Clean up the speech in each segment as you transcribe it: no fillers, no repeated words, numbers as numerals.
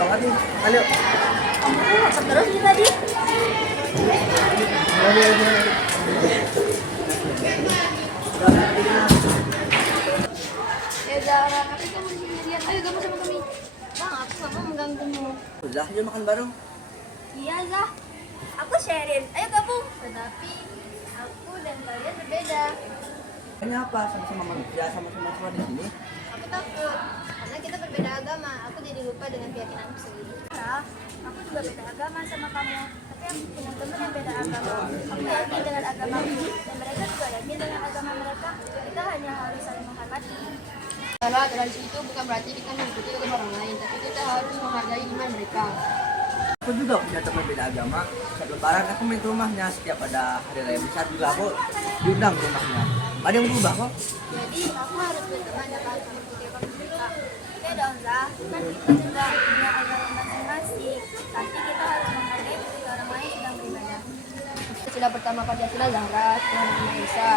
banget nih. Ayo. Kamu makan terus nih tadi. Zara, tapi kamu sendirian. Ayo kamu sama kami. Bang, aku gak mau mengganggumu. Udah, yuk makan bareng. Iya, Zah. Aku Sherin. Ayo gabung. Tetapi aku dan kalian berbeda. Ini apa? Sama-sama manusia, sama-sama sholat di sini. Aku takut karena kita berbeda agama. Aku jadi lupa dengan keyakinanku sendiri. Zah, aku juga beda agama sama kamu. Tapi aku punya teman yang beda agama. Aku yakin dengan agamaku dan mereka juga yakin dengan agama mereka. Kita hanya harus saling menghormati. Salah toleransi itu bukan berarti kita mengikuti agama orang lain, tapi kita harus menghargai iman mereka. Aku juga punya teman beda agama. Saat lebaran aku main ke rumahnya. Setiap ada hari raya besar juga aku diundang ke rumahnya. Ada yang berubah kok. Jadi aku harus berteman dan harus mengikuti agama mereka. Oke dong, Zah. Kan kita juga punya agama masing-masing. Tapi kita harus menghargai ketika orang lain sedang beribadah. Sila pertama Pancasila Zahra, Tuhan Yang Maha Esa.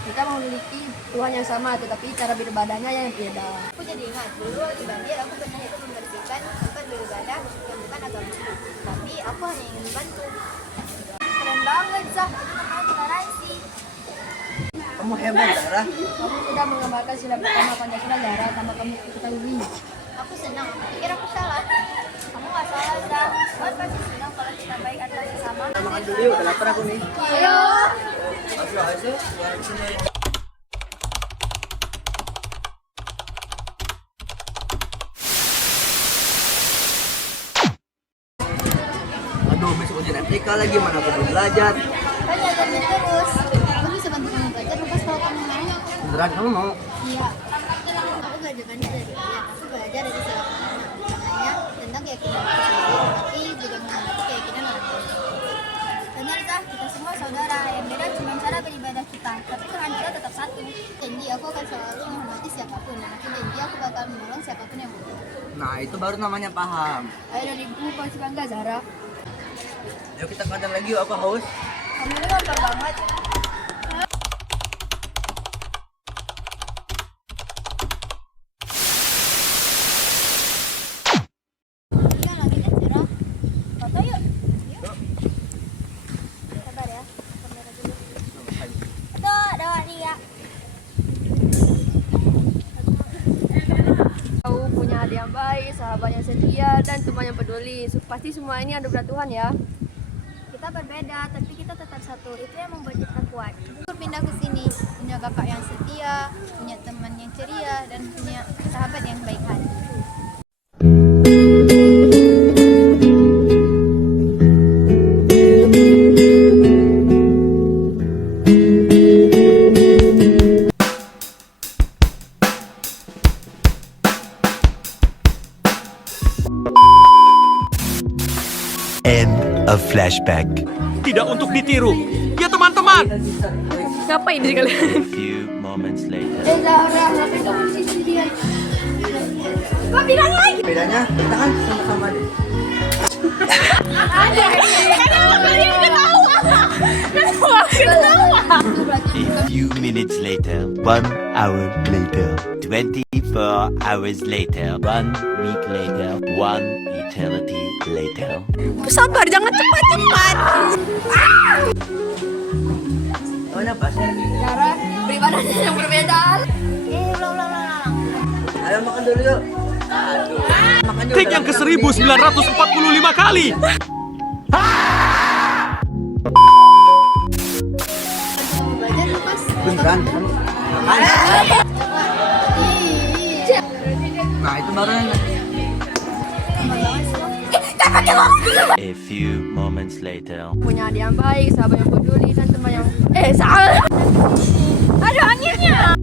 Kita memiliki Tuhan yang sama, tetapi cara beribadahnya yang berbeda. Aku jadi ingat dulu waktu banjir aku pernah ikut membersihkan tempat beribadah yang bukan agamaku. Tapi aku hanya ingin membantu. Keren banget, Zah. Itu namanya toleransi. Kamu hebat, Zahra. Kamu sudah mengamalkan sila pertama Pancasila Zahra, tanpa kamu ketahui. Aku senang. Aku pikir aku salah. Kamu gak salah, Zah. Kamu pasti senang kalau kita baik antar sesama. Kita makan dulu yuk, udah lapar aku nih. Ayo. Ayo, sini. Aduh, besok ujian MTK lagi, mana aku belum belajar. Kan ngajarin terus. Aku bisa bantu kamu belajar lepas kalau kamu mau. Beneran kamu mau? Iya. Aku belajar banyak dari dia. Aku belajar dari sila pertama. Makanya tentang keyakinan aku sendiri, tapi juga menghadapi keyakinan orang lain. Benar, Zah, kita semua saudara. Yang beda cuma cara beribadah kita. Tapi Tuhan kita tetap satu. Janji aku akan selalu menghormati siapapun. Dan aku janji aku bakal menolong siapapun yang butuh. Nah, itu baru namanya paham. Ayo dari ibu, kau masih bangga Zahra. Ayo kita ke lagi yuk, aku haus. Kamu ini gampang banget. Iya, lagi kan Zara. Foto yuk. Yuk. Sabar ya. Kamera dulu. Foto, dawa Lia. Kau punya adik yang baik, sahabat yang setia, dan teman yang peduli. Pasti semua ini ada berat Tuhan ya. Kita berbeda, tapi kita tetap satu. Itu yang membuat kita kuat. Aku pindah ke sini, punya kakak yang setia, punya teman yang ceria, dan punya sahabat yang baik hati. End of flashback. Tidak untuk ditiru. Ya teman-teman. Ngapain sih kalian? A few moments later. Zahra, tapi kamu masih sendirian. Kau bilang lagi. Bedanya, kita kan sama-sama deh. A few minutes later. 1 hour later. 24 hours later. 1 week later. 1 eternity later. Sabar, jangan cepat-cepat. Oh, apa sih? Zahra, beribadahnya yang berbeda. Ulang. Ayo makan dulu yuk. Aduh. Makan yuk. Take yang ke 1945 kali. Kamu belajar lepas. Beneran. Makan. Nah, itu baru enak. A few moments later. Punya adik yang baik, sahabat yang peduli, dan teman yang salah. Ada anginnya.